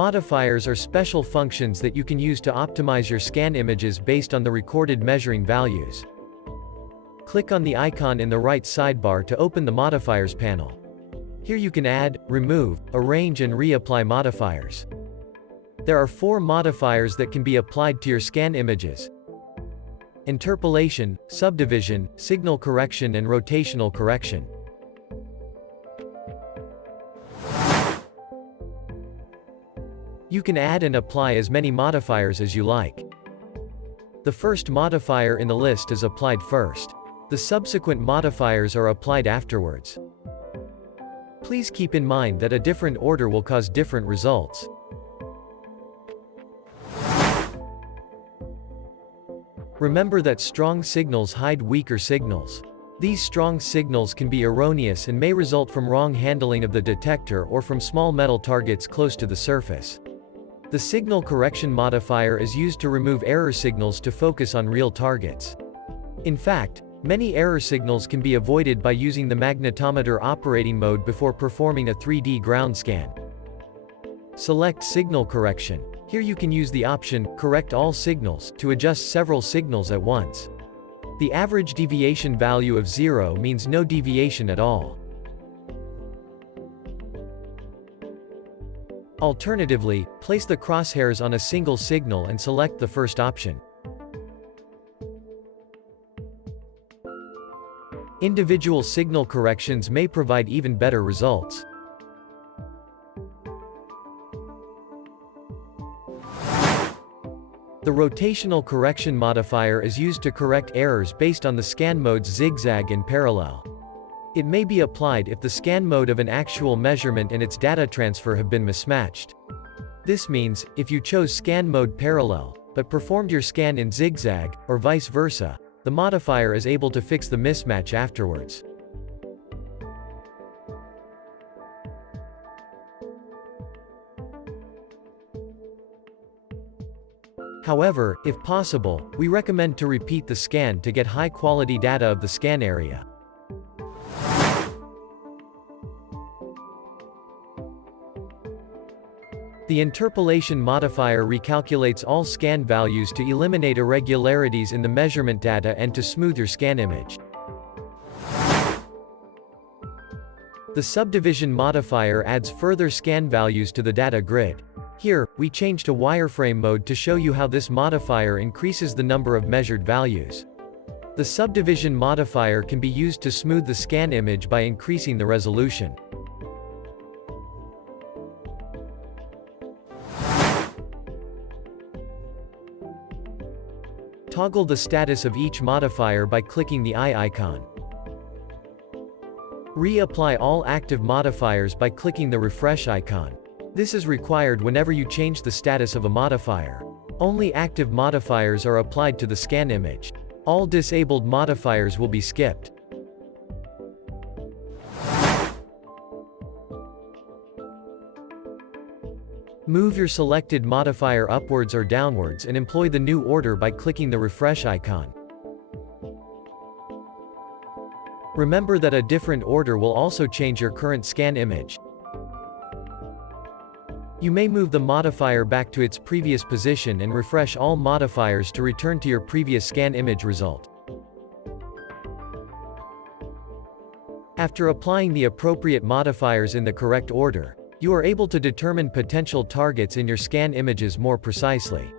Modifiers are special functions that you can use to optimize your scan images based on the recorded measuring values. Click on the icon in the right sidebar to open the Modifiers panel. Here you can add, remove, arrange and reapply modifiers. There are 4 modifiers that can be applied to your scan images: Interpolation, Subdivision, Signal Correction and Rotational Correction. You can add and apply as many modifiers as you like. The first modifier in the list is applied first. The subsequent modifiers are applied afterwards. Please keep in mind that a different order will cause different results. Remember that strong signals hide weaker signals. These strong signals can be erroneous and may result from wrong handling of the detector or from small metal targets close to the surface. The signal correction modifier is used to remove error signals to focus on real targets. In fact, many error signals can be avoided by using the magnetometer operating mode before performing a 3D ground scan. Select Signal Correction. Here you can use the option, Correct All Signals, to adjust several signals at once. The average deviation value of 0 means no deviation at all. Alternatively, place the crosshairs on a single signal and select the first option. Individual signal corrections may provide even better results. The rotational correction modifier is used to correct errors based on the scan modes zigzag and parallel. It may be applied if the scan mode of an actual measurement and its data transfer have been mismatched. This means, if you chose scan mode parallel, but performed your scan in zigzag, or vice versa, the modifier is able to fix the mismatch afterwards. However, if possible, we recommend to repeat the scan to get high-quality data of the scan area. The interpolation modifier recalculates all scan values to eliminate irregularities in the measurement data and to smooth your scan image. The subdivision modifier adds further scan values to the data grid. Here, we change to wireframe mode to show you how this modifier increases the number of measured values. The subdivision modifier can be used to smooth the scan image by increasing the resolution. Toggle the status of each modifier by clicking the eye icon. Reapply all active modifiers by clicking the refresh icon. This is required whenever you change the status of a modifier. Only active modifiers are applied to the scan image. All disabled modifiers will be skipped. Move your selected modifier upwards or downwards and employ the new order by clicking the refresh icon. Remember that a different order will also change your current scan image. You may move the modifier back to its previous position and refresh all modifiers to return to your previous scan image result. After applying the appropriate modifiers in the correct order, you are able to determine potential targets in your scan images more precisely.